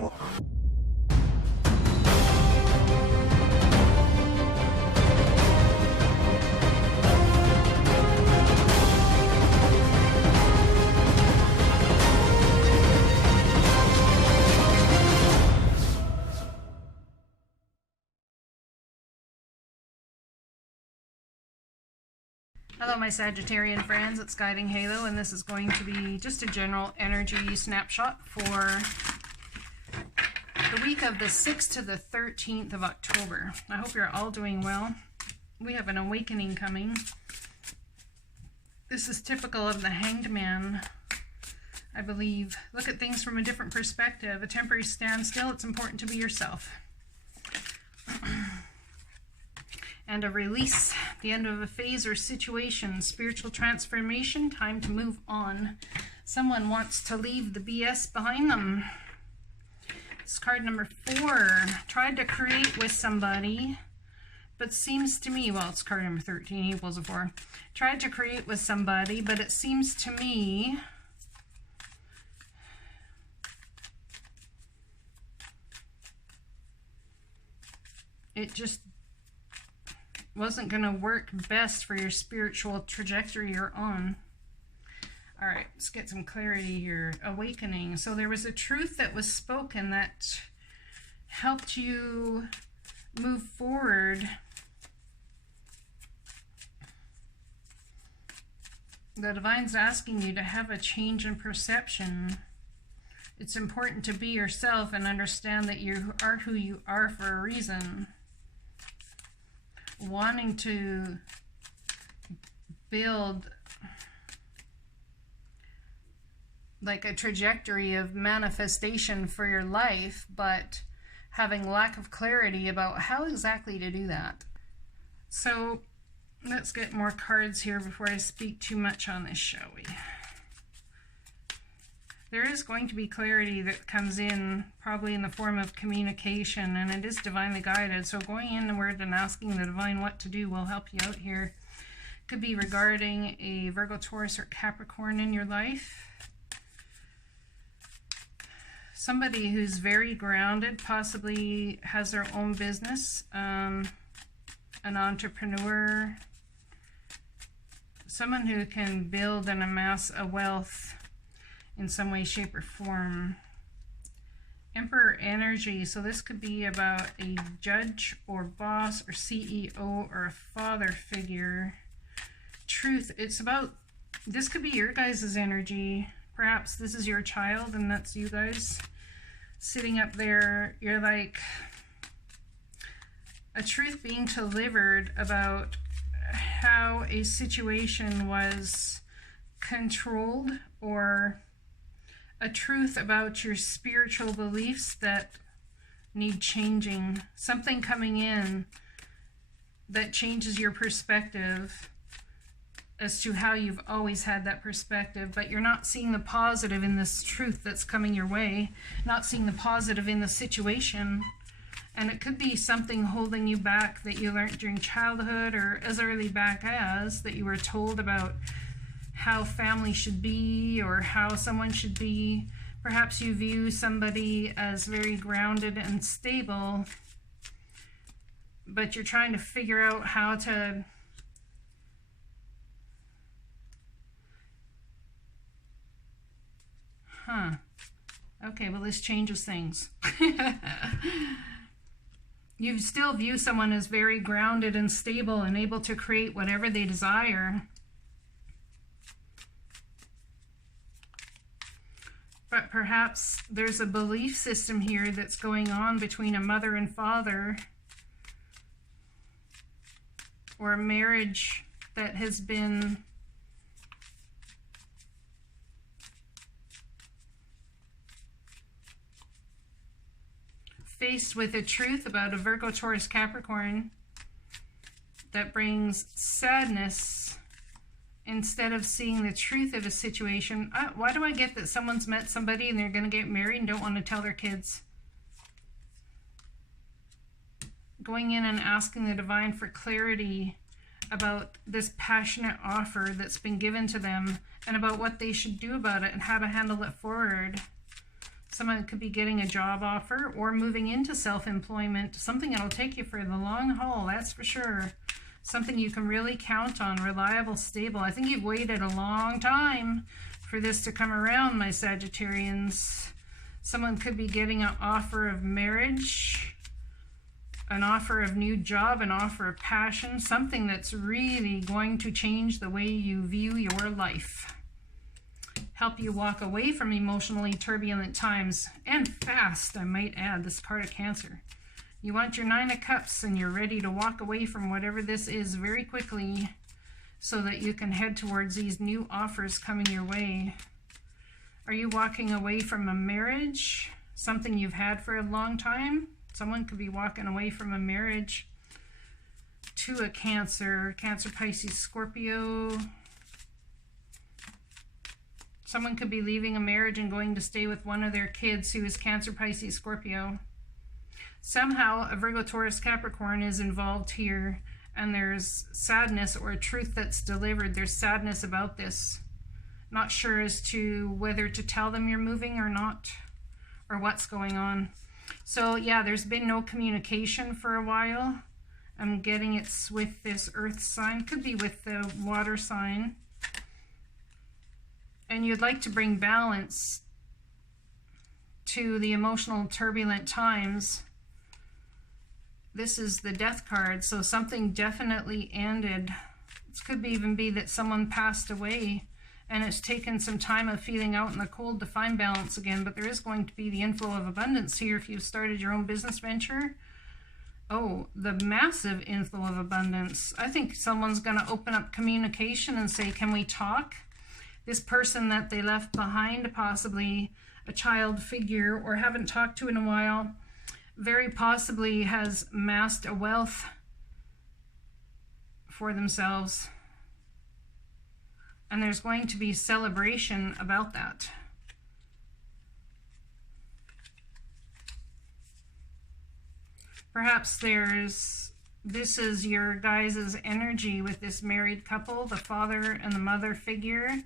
Hello my Sagittarian friends, it's Guidinghalo, and this is going to be just a general energy snapshot for the week of the 6th to the 13th of October. I hope you're all doing well. We have an awakening coming. This is typical of the Hanged Man, I believe. Look at things from a different perspective. A temporary standstill, it's important to be yourself. And a release, the end of a phase or situation, spiritual transformation, time to move on. Someone wants to leave the BS behind them. This is card number 4. Tried to create with somebody, but seems to me, well, it's card number 13, equals a 4. Tried to create with somebody, but it seems to me it just wasn't going to work best for your spiritual trajectory you're on. All right, let's get some clarity here. Awakening. So there was a truth that was spoken that helped you move forward. The Divine's asking you to have a change in perception. It's important to be yourself and understand that you are who you are for a reason. Wanting to build like a trajectory of manifestation for your life, but having lack of clarity about how exactly to do that. So let's get more cards here before I speak too much on this, shall we? There is going to be clarity that comes in, probably in the form of communication, and it is divinely guided. So going inward and asking the Divine what to do will help you out here. Could be regarding a Virgo, Taurus, or Capricorn in your life. Somebody who's very grounded, possibly has their own business, an entrepreneur, someone who can build and amass a wealth in some way, shape, or form. Emperor energy, so this could be about a judge or boss or CEO or a father figure. Truth, it's about, this could be your guys' energy. Perhaps this is your child and that's you guys sitting up there. You're like, a truth being delivered about how a situation was controlled, or a truth about your spiritual beliefs that need changing. Something coming in that changes your perspective as to how you've always had that perspective, but you're not seeing the positive in this truth that's coming your way, not seeing the positive in the situation. And it could be something holding you back that you learned during childhood, or as early back as that you were told about how family should be or how someone should be. Perhaps you view somebody as very grounded and stable, but you're trying to figure out how to okay, well, this changes things. You still view someone as very grounded and stable and able to create whatever they desire. But perhaps there's a belief system here that's going on between a mother and father, or a marriage that has been faced with a truth about a Virgo, Taurus, Capricorn that brings sadness instead of seeing the truth of a situation. Why do I get that someone's met somebody and they're going to get married and don't want to tell their kids? Going in and asking the Divine for clarity about this passionate offer that's been given to them and about what they should do about it and how to handle it forward. Someone could be getting a job offer or moving into self-employment, something that'll take you for the long haul, that's for sure. Something you can really count on, reliable, stable. I think you've waited a long time for this to come around, my Sagittarians. Someone could be getting an offer of marriage, an offer of new job, an offer of passion, something that's really going to change the way you view your life. Help you walk away from emotionally turbulent times, and fast, I might add, this card of Cancer. You want your 9 of Cups and you're ready to walk away from whatever this is very quickly so that you can head towards these new offers coming your way. Are you walking away from a marriage, something you've had for a long time? Someone could be walking away from a marriage to a Cancer, Pisces, Scorpio. Someone could be leaving a marriage and going to stay with one of their kids who is Cancer, Pisces, Scorpio. Somehow a Virgo, Taurus, Capricorn is involved here, and there's sadness or a truth that's delivered. There's sadness about this. Not sure as to whether to tell them you're moving or not, or what's going on. So yeah, there's been no communication for a while. I'm getting it's with this earth sign, could be with the water sign. And you'd like to bring balance to the emotional turbulent times. This is the Death card, so something definitely ended. It could even be that someone passed away and it's taken some time of feeling out in the cold to find balance again, but there is going to be the inflow of abundance here if you've started your own business venture. Oh, the massive inflow of abundance. I think someone's going to open up communication and say, can we talk? This person that they left behind, possibly a child figure or haven't talked to in a while, very possibly has amassed a wealth for themselves. And there's going to be celebration about that. Perhaps this is your guys' energy with this married couple. The father and the mother figure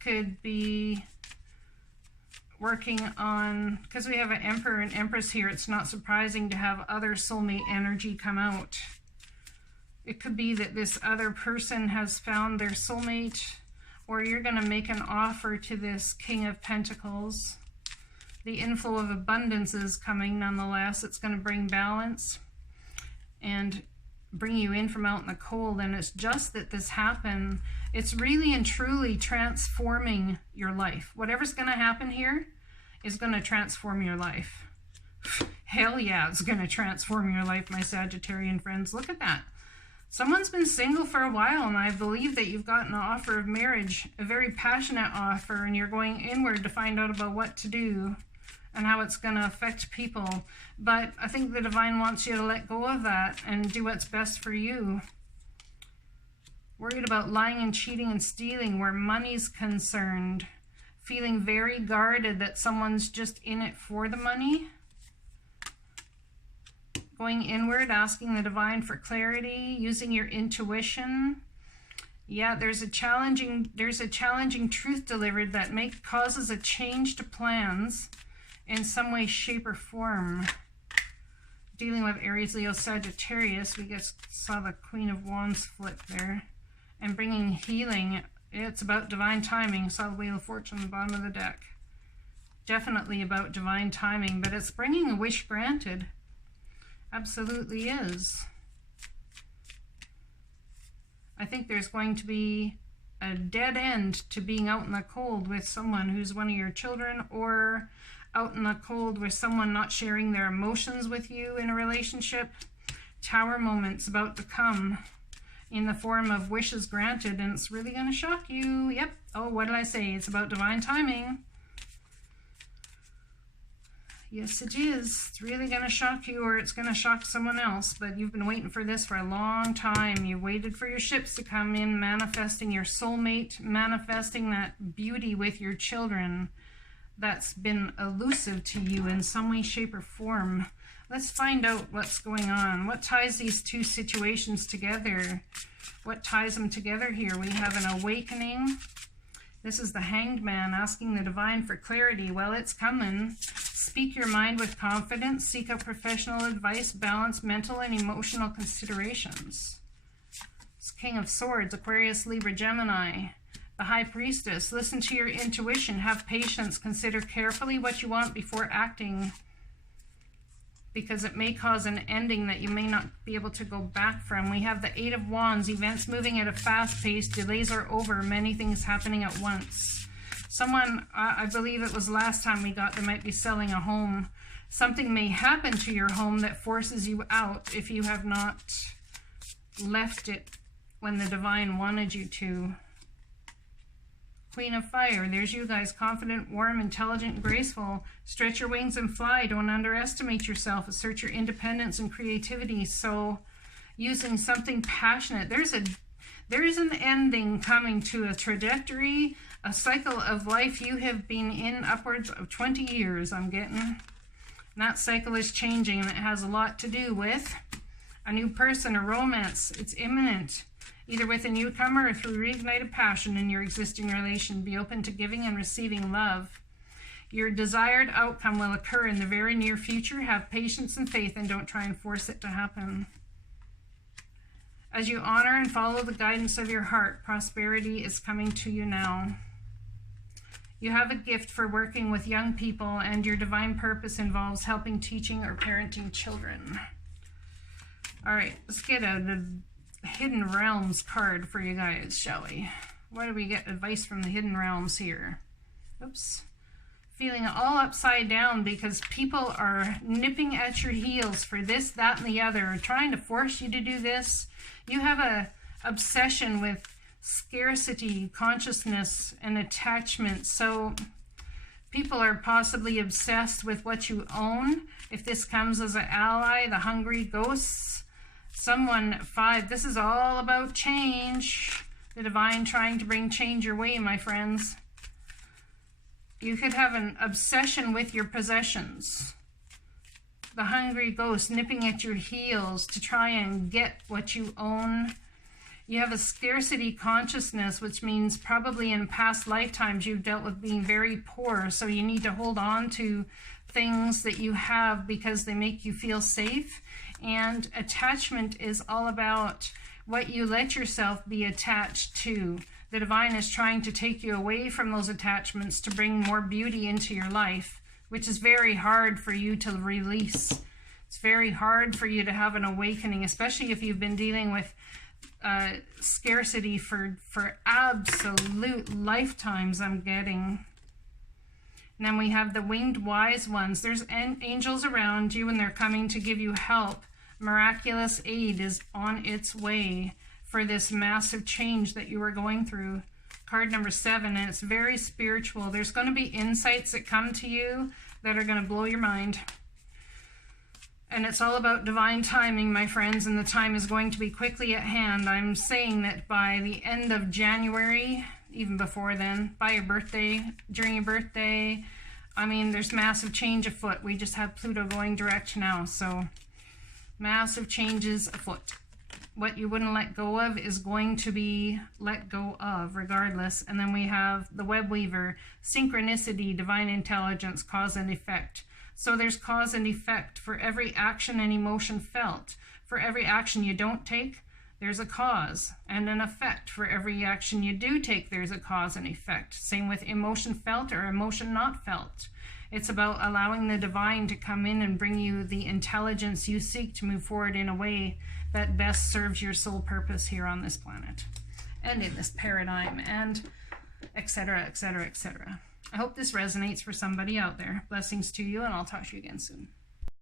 could be working on, because we have an Emperor and Empress here, it's not surprising to have other soulmate energy come out. It could be that this other person has found their soulmate, or you're going to make an offer to this King of Pentacles. The inflow of abundance is coming nonetheless. It's going to bring balance and bring you in from out in the cold. And it's just that this happened. It's really and truly transforming your life. Whatever's going to happen here is going to transform your life. Hell yeah, it's going to transform your life, my Sagittarian friends. Look at that. Someone's been single for a while, and I believe that you've gotten an offer of marriage, a very passionate offer, and you're going inward to find out about what to do and how it's going to affect people. But I think the divine wants you to let go of that and do what's best for you. Worried about lying and cheating and stealing where money's concerned. Feeling very guarded that someone's just in it for the money. Going inward, asking the divine for clarity, using your intuition. Yeah, there's a challenging truth delivered that causes a change to plans in some way, shape, or form. Dealing with Aries, Leo, Sagittarius, we just saw the Queen of Wands flip there. And bringing healing, it's about divine timing. Saw the Wheel of Fortune on the bottom of the deck. Definitely about divine timing, but it's bringing a wish granted. Absolutely is. I think there's going to be a dead end to being out in the cold with someone who's one of your children, or out in the cold with someone not sharing their emotions with you in a relationship. Tower moments about to come in the form of wishes granted, and it's really going to shock you. Yep. Oh, what did I say? It's about divine timing. Yes, it is. It's really going to shock you, or it's going to shock someone else, but you've been waiting for this for a long time. You waited for your ships to come in, manifesting your soulmate, manifesting that beauty with your children that's been elusive to you in some way, shape, or form. Let's find out what's going on. What ties these two situations together? What ties them together here? We have an awakening. This is the Hanged Man asking the divine for clarity. Well, it's coming. Speak your mind with confidence. Seek out professional advice. Balance mental and emotional considerations. It's King of Swords, Aquarius, Libra, Gemini. The High Priestess. Listen to your intuition. Have patience. Consider carefully what you want before acting, because it may cause an ending that you may not be able to go back from. We have the Eight of Wands, events moving at a fast pace, delays are over, many things happening at once. Someone, I believe it was last time we got, they might be selling a home. Something may happen to your home that forces you out if you have not left it when the divine wanted you to. Queen of Fire, there's you guys, confident, warm, intelligent, graceful. Stretch your wings and fly. Don't underestimate yourself. Assert your independence and creativity. So using something passionate. There is an ending coming to a trajectory, a cycle of life you have been in upwards of 20 years, I'm getting. And that cycle is changing, and it has a lot to do with a new person, a romance. It's imminent, either with a newcomer or through reignited passion in your existing relation. Be open to giving and receiving love. Your desired outcome will occur in the very near future. Have patience and faith, and don't try and force it to happen. As you honor and follow the guidance of your heart, prosperity is coming to you now. You have a gift for working with young people, and your divine purpose involves helping, teaching, or parenting children. All right, let's get a Hidden Realms card for you guys, shall we? Why do we get advice from the Hidden Realms here? Oops. Feeling all upside down because people are nipping at your heels for this, that, and the other, trying to force you to do this. You have a obsession with scarcity, consciousness, and attachment. So people are possibly obsessed with what you own. If this comes as an ally, the hungry ghosts. Someone, 5, this is all about change. The divine trying to bring change your way, my friends. You could have an obsession with your possessions. The hungry ghost nipping at your heels to try and get what you own. You have a scarcity consciousness, which means probably in past lifetimes you've dealt with being very poor. So you need to hold on to things that you have because they make you feel safe. And attachment is all about what you let yourself be attached to. The divine is trying to take you away from those attachments to bring more beauty into your life, which is very hard for you to release. It's very hard for you to have an awakening, especially if you've been dealing with scarcity for absolute lifetimes, I'm getting. And then we have the winged wise ones. There's angels around you, and they're coming to give you help. Miraculous aid is on its way for this massive change that you are going through. Card number 7, and it's very spiritual. There's going to be insights that come to you that are going to blow your mind. And it's all about divine timing, my friends, and the time is going to be quickly at hand. I'm saying that by the end of January, even before then, by your birthday, during your birthday, I mean, there's massive change afoot. We just have Pluto going direct now, so massive changes afoot. What you wouldn't let go of is going to be let go of regardless. And then we have the web weaver, synchronicity, divine intelligence, cause and effect. So there's cause and effect for every action and emotion felt. For every action you don't take, there's a cause and an effect. For every action you do take, there's a cause and effect. Same with emotion felt or emotion not felt. It's about allowing the divine to come in and bring you the intelligence you seek to move forward in a way that best serves your soul purpose here on this planet and in this paradigm, and etc., etc., etc. I hope this resonates for somebody out there. Blessings to you, and I'll talk to you again soon.